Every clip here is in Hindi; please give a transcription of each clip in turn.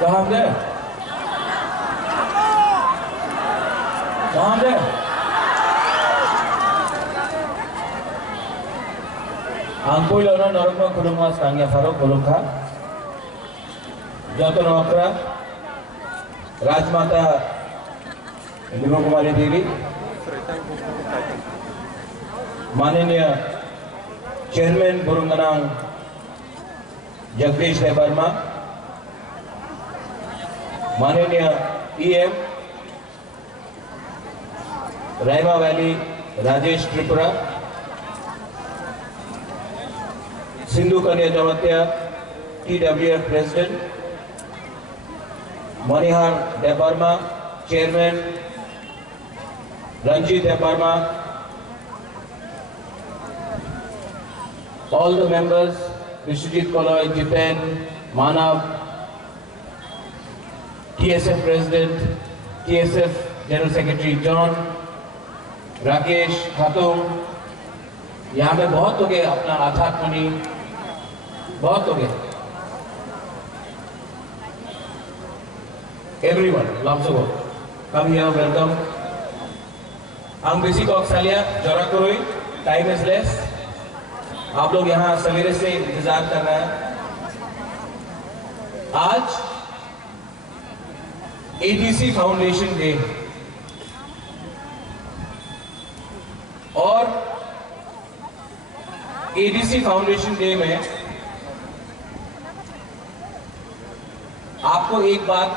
कहाँ गए? कहाँ गए? Angkui lono norma kulunga stangya faro kulungka Joto Nokra Rajmata Ibu Kumari Devi माननीय चेयरमैन बुरुंगनांग जगदीश वर्मा, माननीय EM Raima valley Rajesh Tripura, Sindhu Kanya Jamatia TWF president, Manihar Debbarma chairman, Ranjit Debbarma, all the members, Vishwajit Koloy, Jipen, Manav, TSF President, TSF General Secretary John, Rakesh Khatum, यहाँ पे बहुत हो गए, अपना आधार मनी बहुत हो गए, everyone, loves the world, come here, welcome. हम बेसिक ऑक्सालिया जोरा करोई, time is less. आप लोग यहाँ सवेरे से इंतजार कर रहे हैं। आज ADC फाउंडेशन डे और ADC फाउंडेशन डे में आपको एक बात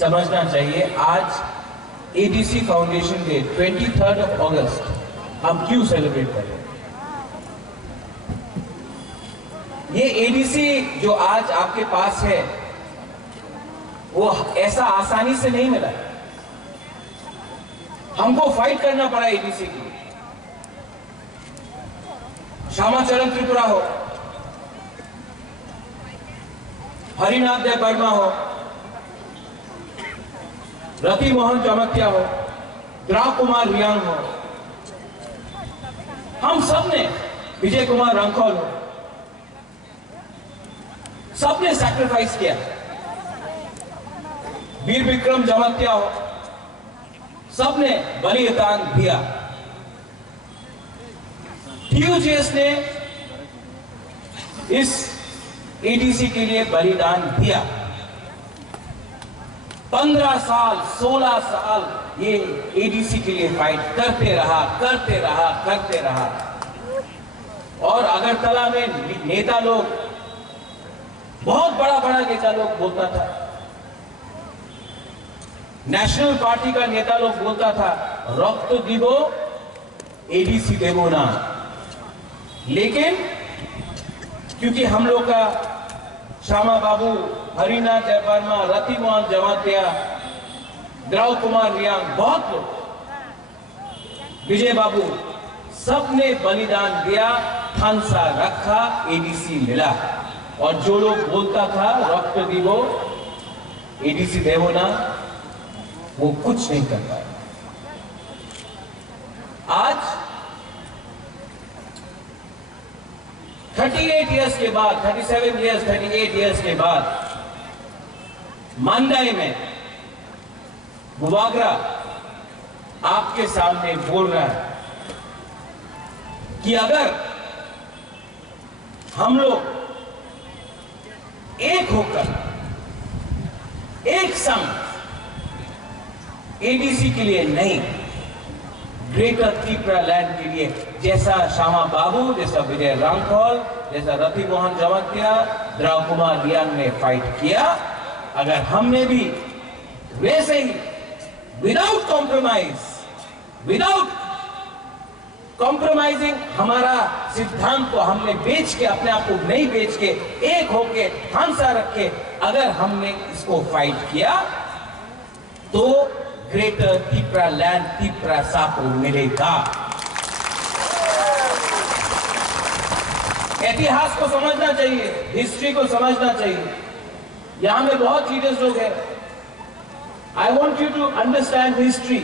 समझना चाहिए। आज ADC फाउंडेशन डे 23 अगस्त हम क्यों सेलिब्रेट कर रहे हैं? ये ADC जो आज आपके पास है वो ऐसा आसानी से नहीं मिला, हमको फाइट करना पड़ा ADC के लिए। श्यामाचरण त्रिपुरा हो, हरिनाथ देव वर्मा हो, रति मोहन जमातिया हो, द्राव कुमार रियांग हो, हम सब ने, विजय कुमार रंखौल हो, सबने सैक्रिफाइस किया। वीर विक्रम जमातिया हो, सबने बलिदान दिया। TUGS ने इस ADC के लिए बलिदान दिया। 15 साल 16 साल ये ADC के लिए फाइट करते रहा। और अगरतला में नेता लोग, बहुत बड़ा नेता लोग बोलता था, नेशनल पार्टी का नेता लोग बोलता था रक्त दिबो ADC देवो ना। लेकिन क्योंकि हम लोग का श्यामा बाबू, हरिनाथ देव वर्मा, रति मोहन जमातिया, द्राव कुमार रियांग, बहुत लोग, विजय बाबू, सबने बलिदान दिया, फांसा रखा, ADC मिला। और जो लोग बोलता था रक्त दिवो ADC देवो ना, वो कुछ नहीं कर पाया। आज 38 इयर्स के बाद, 37 इयर्स, 38 इयर्स के बाद मंडाई में बुवागरा आपके सामने बोल रहा है कि अगर हम लोग एक होकर, एक संग ADC के लिए नहीं, ग्रेटर त्रिपुरा लैंड के लिए, जैसा श्यामा बाबू, जैसा विजय रांखौल, जैसा रति मोहन जमातिया, द्राव कुमार रियांग ने फाइट किया, अगर हमने भी वैसे ही विदाउट कॉम्प्रोमाइजिंग हमारा सिद्धांत को हमने बेच के, अपने आप को नहीं बेच के, एक होके फांसा रख के अगर हमने इसको फाइट किया तो ग्रेटर त्रिपुरा लैंड, त्रिपुरा साको मिलेगा। इतिहास को समझना चाहिए, हिस्ट्री को समझना चाहिए। यहां में बहुत लीडर्स लोग हैं। I want you to understand history.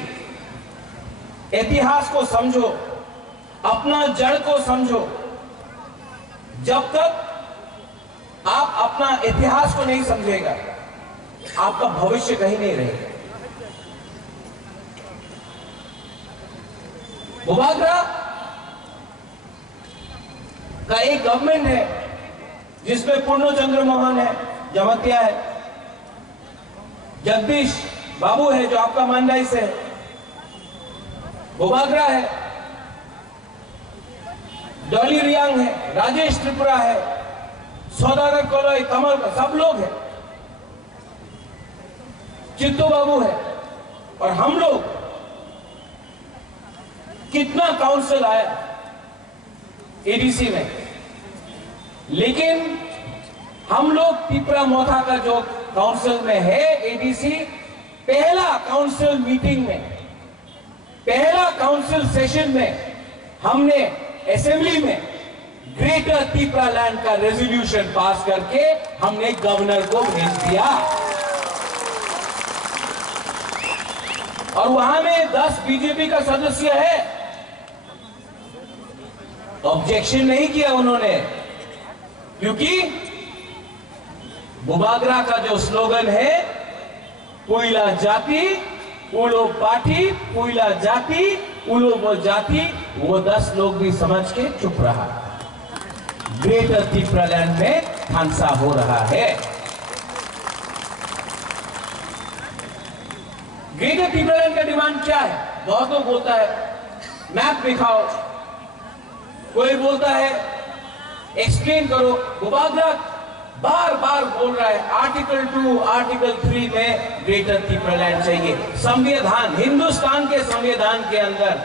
इतिहास को समझो, अपना जड़ को समझो। जब तक आप अपना इतिहास को नहीं समझेगा, आपका भविष्य कहीं नहीं रहेगा। बुबागरा का एक गवर्नमेंट है जिसमें पूर्ण चंद्र मोहन है, जमतिया है, जगदीश बाबू है जो आपका मांडाई से है, बुबागरा है, डॉली रियांग है, राजेश त्रिपुरा है, सौदागर कोलोई, कमल, सब लोग हैं, चित्तू बाबू है। और हम लोग कितना काउंसिल आया एडीसी में, लेकिन हम लोग तिपरा मोथा का जो काउंसिल में है एडीसी, पहला काउंसिल मीटिंग में, पहला काउंसिल सेशन में हमने असेंबली में ग्रेटर तिपरा लैंड का रेजोल्यूशन पास करके हमने गवर्नर को भेज दिया। और वहां में 10 बीजेपी का सदस्य है, ऑब्जेक्शन नहीं किया उन्होंने, क्योंकि बुबागरा का जो स्लोगन है पुइला जाति उलो पार्टी, पुइला जाति उलो वो जाति, वो 10 लोग भी समझ के चुप रहा। ग्रेटर तिपरा लैंड में हादसा हो रहा है। ग्रेटर तिपरा लैंड का डिमांड क्या है? बहुत लोग बोलता है मैप दिखाओ, कोई बोलता है एक्सप्लेन करो। बुबागरा बार बार बोल रहा है आर्टिकल 2, आर्टिकल 3 में ग्रेटर तिपरा लैंड चाहिए। संविधान, हिंदुस्तान के संविधान के अंदर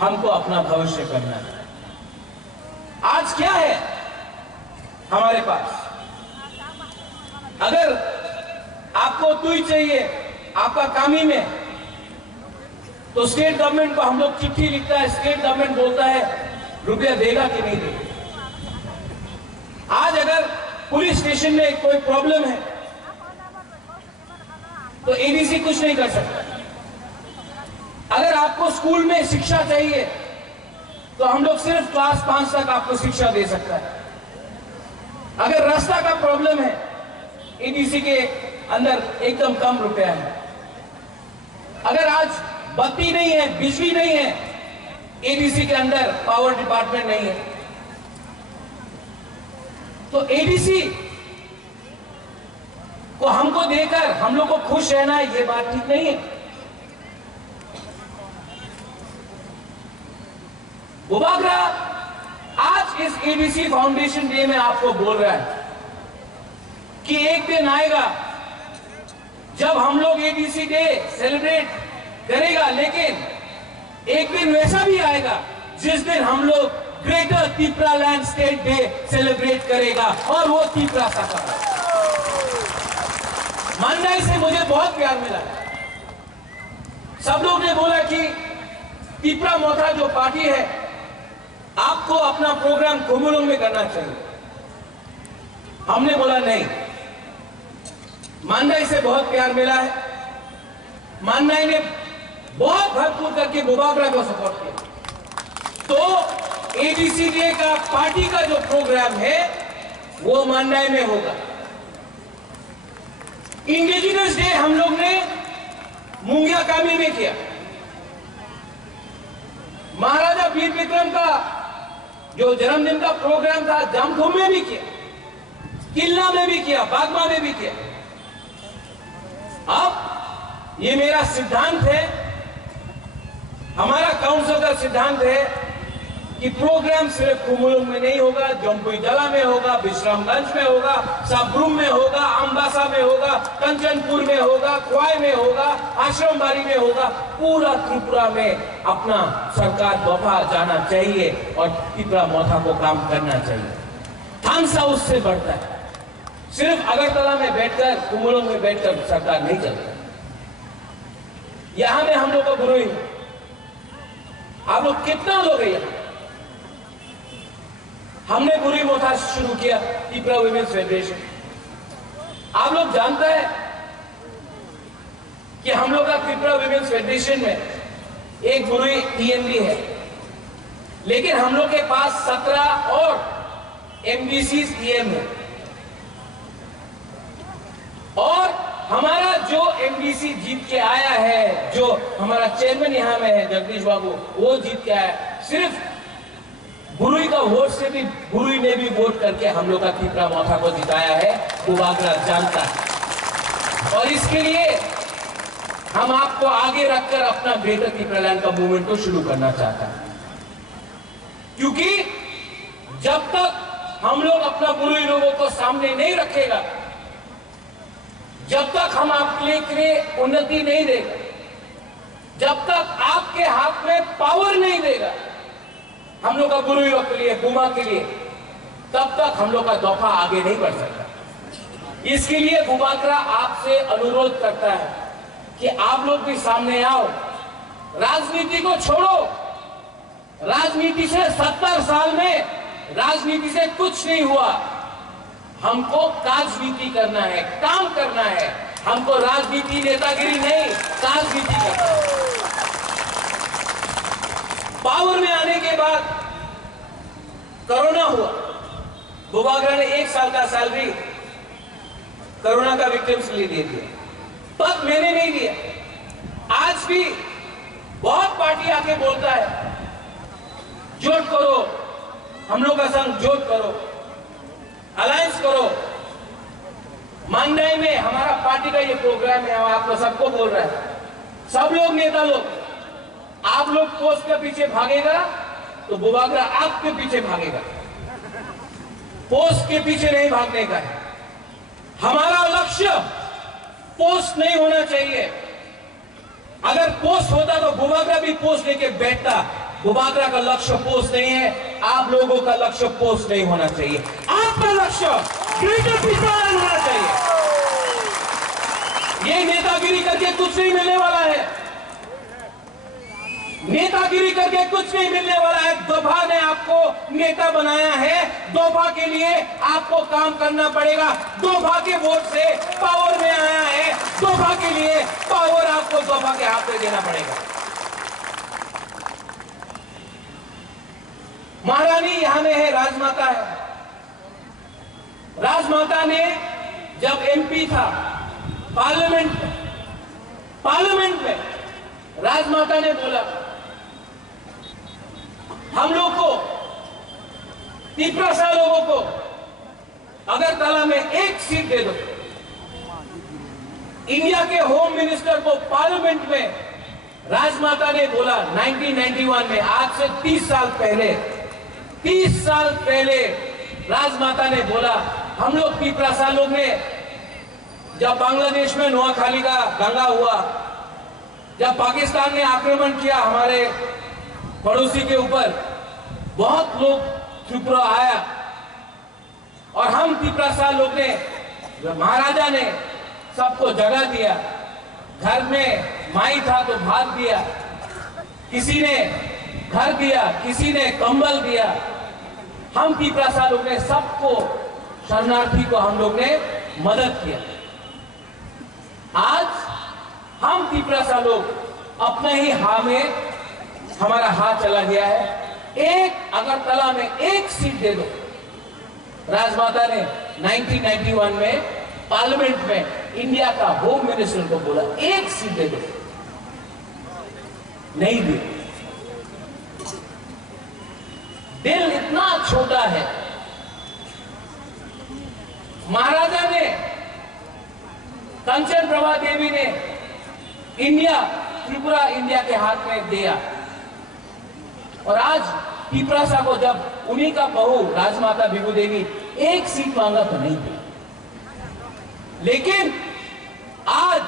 हमको अपना भविष्य करना है। आज क्या है हमारे पास? अगर आपको तुई चाहिए आपका कामी में, तो स्टेट गवर्नमेंट को हम लोग चिट्ठी लिखता है, स्टेट गवर्नमेंट बोलता है रुपया देगा कि नहीं देगा। आज अगर पुलिस स्टेशन में कोई प्रॉब्लम है तो एडीसी कुछ नहीं कर सकता। अगर आपको स्कूल में शिक्षा चाहिए तो हम लोग सिर्फ क्लास 5 तक आपको शिक्षा दे सकता है। अगर रास्ता का प्रॉब्लम है, एडीसी के अंदर एकदम कम रुपया है। अगर आज बत्ती नहीं है, बिजली नहीं है, एडीसी के अंदर पावर डिपार्टमेंट नहीं है, तो एडीसी को हमको देकर हम लोग को खुश रहना है, ये बात ठीक नहीं है। बुबागरा आज इस एडीसी फाउंडेशन डे में आपको बोल रहा है कि एक दिन आएगा जब हम लोग एडीसी डे सेलिब्रेट करेगा, लेकिन एक दिन वैसा भी आएगा जिस दिन हम लोग greater Tipra land state day celebrate करेगा, और वो तिपरा साका। मांडाई से मुझे बहुत प्यार मिला। सब लोग ने बोला कि तिपरा मोथा जो पार्टी है, आपको अपना प्रोग्राम कुमुलुंग में करना चाहिए। हमने बोला नहीं, मांडाई से बहुत प्यार मिला है। मांडाई ने बहुत भरपूर करके बुबागरा को सपोर्ट किया, तो एडीसी डे का पार्टी का जो प्रोग्राम है वो मांडाई में होगा। इंडिजिनस डे हम लोग ने मुंगिया कामी में किया। महाराजा वीर विक्रम का जो जन्मदिन का प्रोग्राम था जामथुम में भी किया, किल्ला में भी किया, बागमा में भी किया। अब ये मेरा सिद्धांत है, हमारा काउंसिल का सिद्धांत है कि प्रोग्राम सिर्फ कुमुलुंग में नहीं होगा, जम्पुई जला में होगा, विश्रामगंज में होगा, साब्रुम में होगा, अम्बासा में होगा, कंचनपुर में होगा, क्वाई में होगा, आश्रमबाड़ी में होगा। पूरा त्रिपुरा में अपना सरकार बफा जाना चाहिए और तिपरा मोथा को काम करना चाहिए। हांसा उससे बढ़ता है। सिर्फ अगरतला में बैठकर, कुमुलुंग में बैठकर सरकार नहीं चलती। यहां में हम लोग को गुरु ही, आप लोग कितना लोग हैं यहां? हमने बुरी मोथा शुरू किया तिपरा वुमेन्स फेडरेशन। आप लोग जानते हैं कि हम लोग का त्रिपुरा वुमेन्स फेडरेशन में एक बुरी टीएमडी है, लेकिन हम लोग के पास 17 और एमडीसी टीएम है। हमारा जो एमडीसी जीत के आया है, जो हमारा चेयरमैन यहाँ में है जगदीश बाबू, वो जीत के आया। सिर्फ बुरुई का वोट से भी, बुरुई ने भी वोट करके हम लोग का तीपरा मौथा को जिताया है, बुबागरा जानता है। और इसके लिए हम आपको आगे रखकर अपना ग्रेटर तीपरालैंड का मूवमेंट को शुरू करना चाहता है, क्योंकि जब तक हम लोग अपना बुरुई लोगों को सामने नहीं रखेगा, जब तक हम आपके लिए उन्नति नहीं देगा, जब तक आपके हाथ में पावर नहीं देगा हम लोग का बुरुई लोग के लिए, बुमा के लिए, तब तक हम लोग का दफा आगे नहीं बढ़ सकता। इसके लिए बुबागरा आपसे अनुरोध करता है कि आप लोग भी सामने आओ, राजनीति को छोड़ो। राजनीति से 70 साल में राजनीति से कुछ नहीं हुआ। हमको राजनीति करना है, काम करना है। हमको राजनीति नेतागिरी नहीं, राजनीति करना है। पावर में आने के बाद कोरोना हुआ, बुबागरा ने 1 साल का सैलरी कोरोना का विक्टिम्स के लिए दे दिया, तब मैंने नहीं दिया। आज भी बहुत पार्टी आके बोलता है जोड़ करो, हम लोग का संग जोड़ करो, अलायंस करो। मांगदाई में हमारा पार्टी का ये प्रोग्राम है, आपको सबको बोल रहा है, सब लोग नेता लोग, आप लोग पोस्ट के पीछे भागेगा तो बुबागरा आपके पीछे भागेगा। पोस्ट के पीछे नहीं भागने का है। हमारा लक्ष्य पोस्ट नहीं होना चाहिए। अगर पोस्ट होता तो बुबागरा भी पोस्ट लेके बैठता। बुबागरा का लक्ष्य पोस्ट नहीं है, आप लोगों का लक्ष्य पोस्ट नहीं होना चाहिए। आपका लक्ष्य ग्रेटर तीपरालैंड होना चाहिए। ये नेतागिरी करके कुछ नहीं मिलने वाला है, नेतागिरी करके कुछ नहीं मिलने वाला है। दोभा ने आपको नेता बनाया है, दोभा के लिए आपको काम करना पड़ेगा। दोभा के वोट से पावर में आया है, दोभा के लिए पावर आपको दोभा के हाथ में देना पड़ेगा। महारानी यहां में है, राजमाता है। राजमाता ने जब एमपी था पार्लियामेंट में राजमाता ने बोला हम लोग को, तीपरा लोगों को अगरतला में 1 सीट दे दो। इंडिया के होम मिनिस्टर को पार्लियामेंट में राजमाता ने बोला 1991 में, आज से 30 साल पहले राजमाता ने बोला। हम लोग तीपरा लोग ने जब बांग्लादेश में नोआखाली का दंगा हुआ, जब पाकिस्तान ने आक्रमण किया हमारे पड़ोसी के ऊपर, बहुत लोग त्रिपुरा आया और हम तीपरा लोग ने, महाराजा ने सबको जगह दिया। घर में माई था तो भात दिया, किसी ने घर दिया, किसी ने कंबल दिया। हम तीपरा लोग ने सबको, शरणार्थी को हम लोग ने मदद किया। आज हम तीपरा लोग अपने ही हाथ में, हमारा हाथ चला गया है। एक अगरतला में 1 सीट दे दो। राजमाता ने 1991 में पार्लियामेंट में इंडिया का होम मिनिस्टर को बोला 1 सीट दे दो, नहीं दी। दिल इतना छोटा है। महाराजा ने, कंचन प्रभा देवी ने त्रिपुरा इंडिया के हाथ में दिया, और आज तीपरा को जब उन्हीं का बहू राजमाता बिबू देवी 1 सीट मांगा तो नहीं दी। लेकिन आज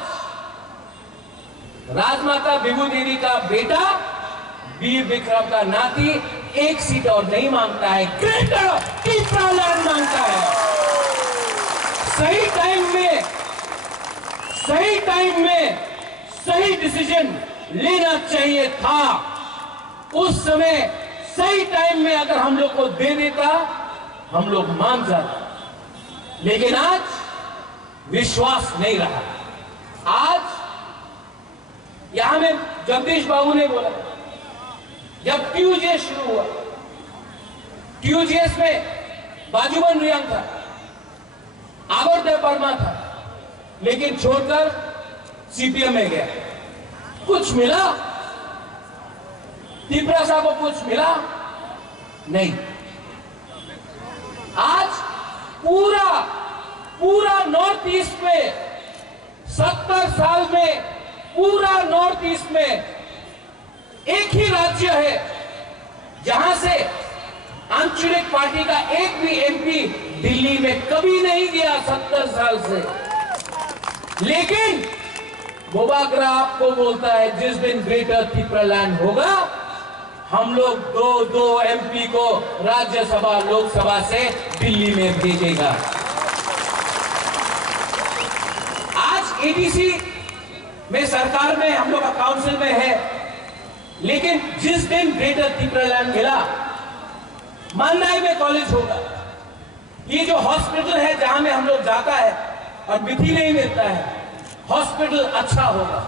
राजमाता बिबू देवी का बेटा वीर विक्रम का नाती 1 सीट और नहीं मांगता है, ग्रेटर तीपरालैंड मांगता है। सही टाइम में सही डिसीजन लेना चाहिए था। उस समय सही टाइम में अगर हम लोग को दे देता, हम लोग मान जाते। लेकिन आज विश्वास नहीं रहा। आज यहां में जगदीश बाबू ने बोला, जब ट्यूजीएस शुरू हुआ, ट्यूजीएस में बाजूबन रियांग था, आगोरदेव वर्मा था, लेकिन छोड़कर सीपीएम में गया। कुछ मिला तिपरासा को? कुछ मिला नहीं। आज पूरा नॉर्थ ईस्ट में 70 साल में पूरा नॉर्थ ईस्ट में एक ही राज्य है जहां से आंचलिक पार्टी का एक भी एमपी दिल्ली में कभी नहीं गया 70 साल से। लेकिन मुबागरा आपको बोलता है जिस दिन ग्रेटर त्रिपुरालैंड होगा हम लोग दो एमपी को राज्यसभा लोकसभा से दिल्ली में भेजेगा। आज एडीसी में सरकार में हम लोग का काउंसिल में है, लेकिन जिस दिन ग्रेटर त्रिपुरालैंड मिला मांदाई में कॉलेज होगा। ये जो हॉस्पिटल है जहां में हम लोग जाता है और मिट्टी नहीं मिलता है, हॉस्पिटल अच्छा होगा।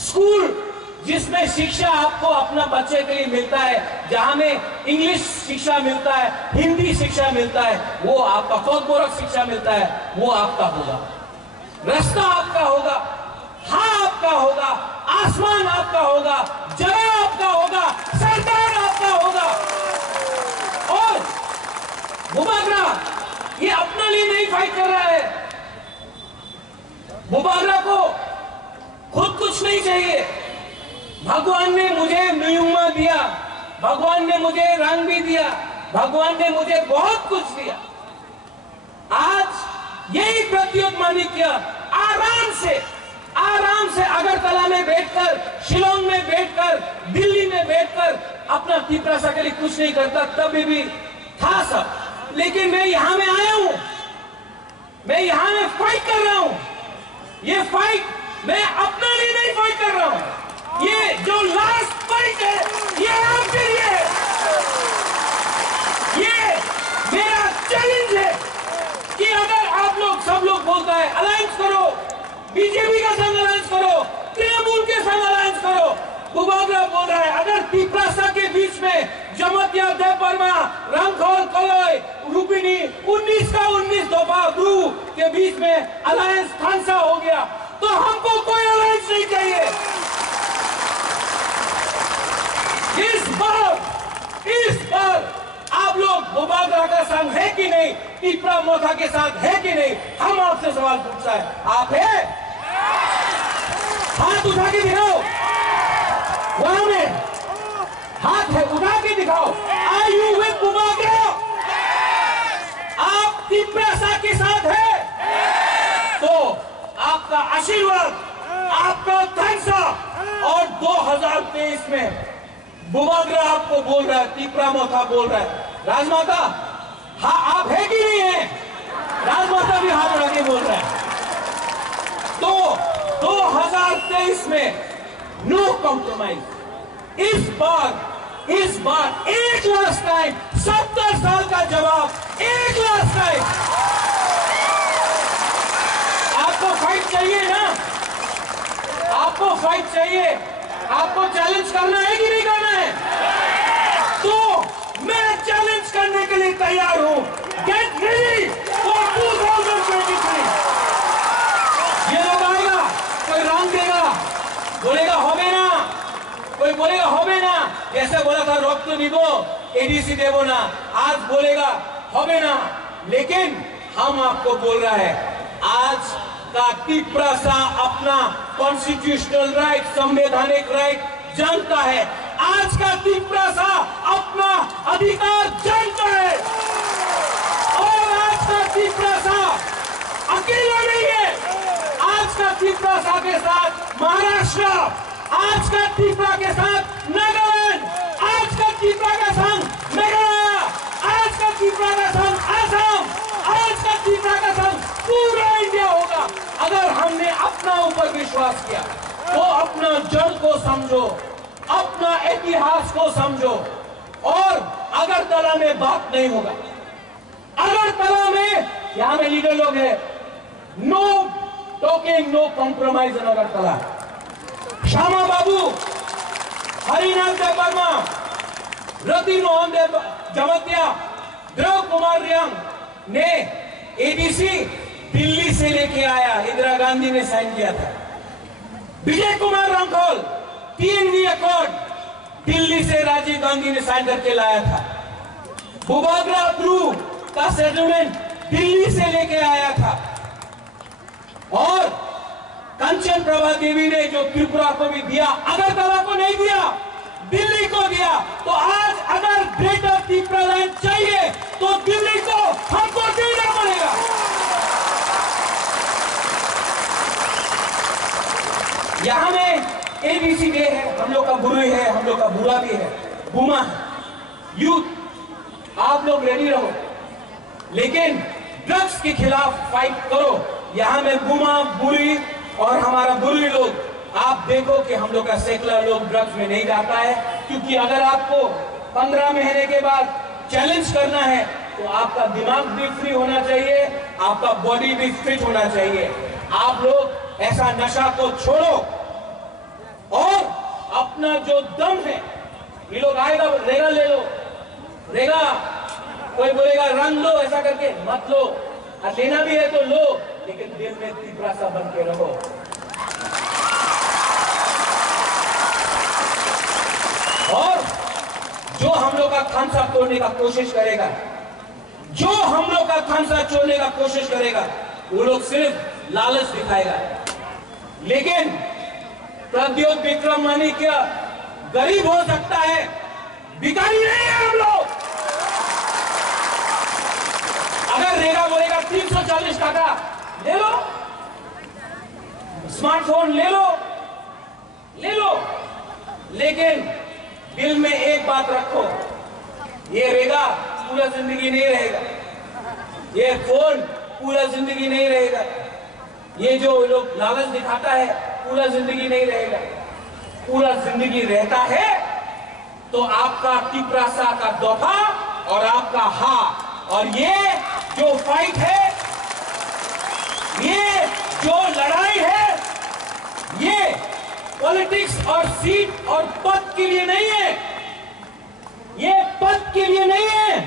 स्कूल जिसमें शिक्षा आपको अपना बच्चे के लिए मिलता है, जहां में इंग्लिश शिक्षा मिलता है, हिंदी शिक्षा मिलता है, वो आपका कोतमोरक शिक्षा मिलता है, वो आपका होगा। रास्ता आपका होगा, हाँ आपका होगा, आसमान आपका होगा, जगह आपका होगा, सरकार आपका होगा। और मुबागरा ये अपने लिए नहीं फाइट कर रहा है। मुबागरा को खुद कुछ नहीं चाहिए। भगवान ने मुझे न्यूमा दिया, भगवान ने मुझे रंग भी दिया, भगवान ने मुझे बहुत कुछ दिया। आज यही प्रत्युत्मानिक्य आराम से अगरतला में बैठकर, शिलोंग में बैठकर, दिल्ली में बैठकर अपना त्रिपुरा के लिए कुछ नहीं करता, तभी भी था सब। लेकिन मैं यहां में आया हूं, मैं यहां में फाइट कर रहा हूं। ये फाइट मैं अपने लिए नहीं फाइट कर रहा हूं। ये जो लास्ट फाइट है ये आपके लिए है। ये मेरा चैलेंज है कि अगर आप लोग सब लोग बोलता है अलायंस करो, बीजेपी का संग अलायंस करो, तृणमूल के संग अलायंस करो, मुबागरा बोल रहा है अगर त्रिपुरा के बीच में जमतिया देवबर्मा, रंगखोल, कलोई, रूपिनी 19 का 19 दफा ग्रुप के बीच में अलायंस खांसा हो गया, तो हमको कोई अलायंस नहीं चाहिए। इस बार आप लोग मुबागरा का संग है कि नहीं, त्रिपुरा मोथा के साथ है कि नहीं, हम आपसे सवाल पूछता है। आप है? हाथ उठा के दिखाओ, वहां में हाथ है, उठा के दिखाओ। आर यू विद मुबागरा? आप त्रिपुरा के साथ है? तो आपका आशीर्वाद, आपका थैंक्स। और 2023 में मुबागरा आपको बोल रहा है, त्रिपुरा मोथा बोल रहा है, राजमाता हाँ आप है कि नहीं है? राजमाता भी हाथ उठा के बोल रहा है। तो 2023 में नो कॉम्प्रोमाइज। इस बार एक लास्ट टाइम, 70 साल का जवाब, एक लास्ट टाइम। आपको फाइट चाहिए ना? आपको फाइट चाहिए? आपको चैलेंज करना है कि नहीं करना है? तो मैं चैलेंज करने के लिए तैयार हूं। Get ready for 2023। ये लोग आएगा, कोई रंग देगा, बोलेगा होबे ना, कोई बोलेगा होबे ना, जैसे बोला था रक्त निबो एडीसी देवो ना, आज बोलेगा होबे ना। लेकिन हम आपको बोल रहा है आज का त्रिपुरा अपना कॉन्स्टिट्यूशनल राइट, संवैधानिक राइट जानता है। आज का त्रिपुरा अपना अधिकार जानता है। और आज का त्रिपुरा अकेला नहीं है। आज का त्रिपुरा के साथ महाराष्ट्र, आज का त्रिपुरा के साथ नागालैंड, आज का त्रिपुरा का संग मेघालय, आज का त्रिपुरा का संग असम, आज का त्रिपुरा का संग पूरा इंडिया होगा। अगर हमने अपना ऊपर विश्वास किया तो अपना जड़ को समझो, अपना इतिहास को समझो। और अगरतला में बात नहीं होगा। अगरतला में यहां में लीडर लोग हैं, no talking, no compromise in Agartala. Shyama Babu, Harinath Debbarma, Rati Mohan Jamatia, Dev Kumar Reang ने एडीसी दिल्ली से लेके आया, इंदिरा गांधी ने साइन किया था। विजय कुमार रामखोल 3 अकॉर्ड दिल्ली से राजीव गांधी ने साइन करके लाया था। बुबागरा ब्रू का सेटलमेंट दिल्ली से लेके आया था। और कंचन प्रभा देवी ने जो त्रिपुरा को भी दिया, अगरतला को नहीं दिया, दिल्ली को दिया। तो आज अगर ग्रेटर त्रिपुरा लैंड चाहिए तो दिल्ली को हमको देना पड़ेगा। यहां में एबीसी डे है, हम लोग का गुरु है, हम लोग का बुरा भी है, बुमा है। यूथ आप लोग रेडी रहो, लेकिन ड्रग्स के खिलाफ फाइट करो। यहां में बुमा, बुरी और हमारा बुरी लोग, आप देखो कि हम लोग का सेकुलर लोग ड्रग्स में नहीं जाता है। क्योंकि अगर आपको 15 महीने के बाद चैलेंज करना है तो आपका दिमाग भी फ्री होना चाहिए, आपका बॉडी भी फिट होना चाहिए। आप लोग ऐसा नशा को छोड़ो और अपना जो दम है, ये लोग आएगा रेगा ले लो, रेगा कोई बोलेगा रंग लो, ऐसा करके मत लो। और लेना भी है तो लो, लेकिन दिल में तीव्रता सा बन के रहो। और जो हम लोग का खानसा तोड़ने का कोशिश करेगा, जो हम लोग का खानसा छोड़ने का कोशिश करेगा, वो लोग सिर्फ लालच दिखाएगा। लेकिन प्रद्योत विक्रमनी क्या गरीब हो सकता है, भिखारी नहीं है हम लोग। अगर रेगा बोलेगा 340 टका ले लो, स्मार्टफोन ले लो, ले लो, लेकिन दिल में एक बात रखो, ये रेगा पूरा जिंदगी नहीं रहेगा, ये फोन पूरा जिंदगी नहीं रहेगा, ये जो लोग लालच दिखाता है पूरा जिंदगी नहीं रहेगा। पूरा जिंदगी रहता है तो आपका तिपरासा का दफा और आपका हा। और ये जो फाइट है, ये जो लड़ाई है, ये पॉलिटिक्स और सीट और पद के लिए नहीं है, ये पद के लिए नहीं है।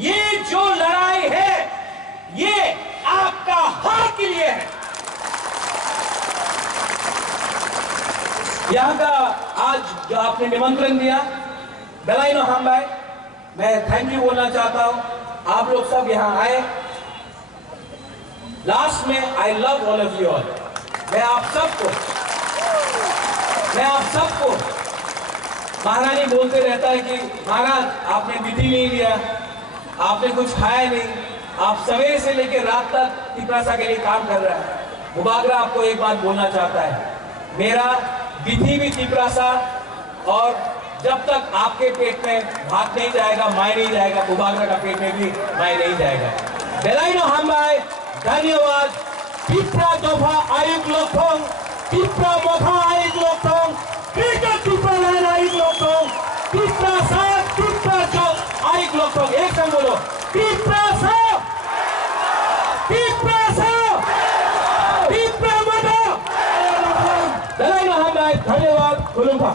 ये जो लड़ाई है ये आपका हक के लिए है। यहाँ का आज जो आपने निमंत्रण दिया, बेलाइनो हाम्बाई, मैं थैंक यू बोलना चाहता हूं। आप लोग सब यहाँ आए। लास्ट में I love all of you all. मैं आप सबको महारानी बोलते रहता है कि महाराज आपने विधि नहीं दिया, आपने कुछ खाया नहीं, आप सवेरे से लेकर रात तक तिपरासा के लिए काम कर रहा है। बुबागरा आपको एक बात बोलना चाहता है, मेरा विधि भी तिपरासा, और जब तक आपके पेट में भात नहीं जाएगा, माय नहीं जाएगा, बुबागरा का पेट में भी माय नहीं जाएगा। बेलाइनो हाम्बाई, धन्यवाद। तिपरा दफा आयुक लोथोंग, तिपरा मोथा आयुक लोथोंग, ग्रेटर तिपरा लैंड आयुक लोथोंग, तिपरासा जो आयुक लोथोंग। एक संग बोलो, तिपरासा, तिपरासा, तिपरा मोथा। बेलाइनो हाम्बाई, धन्यवाद। खुलुम्बा।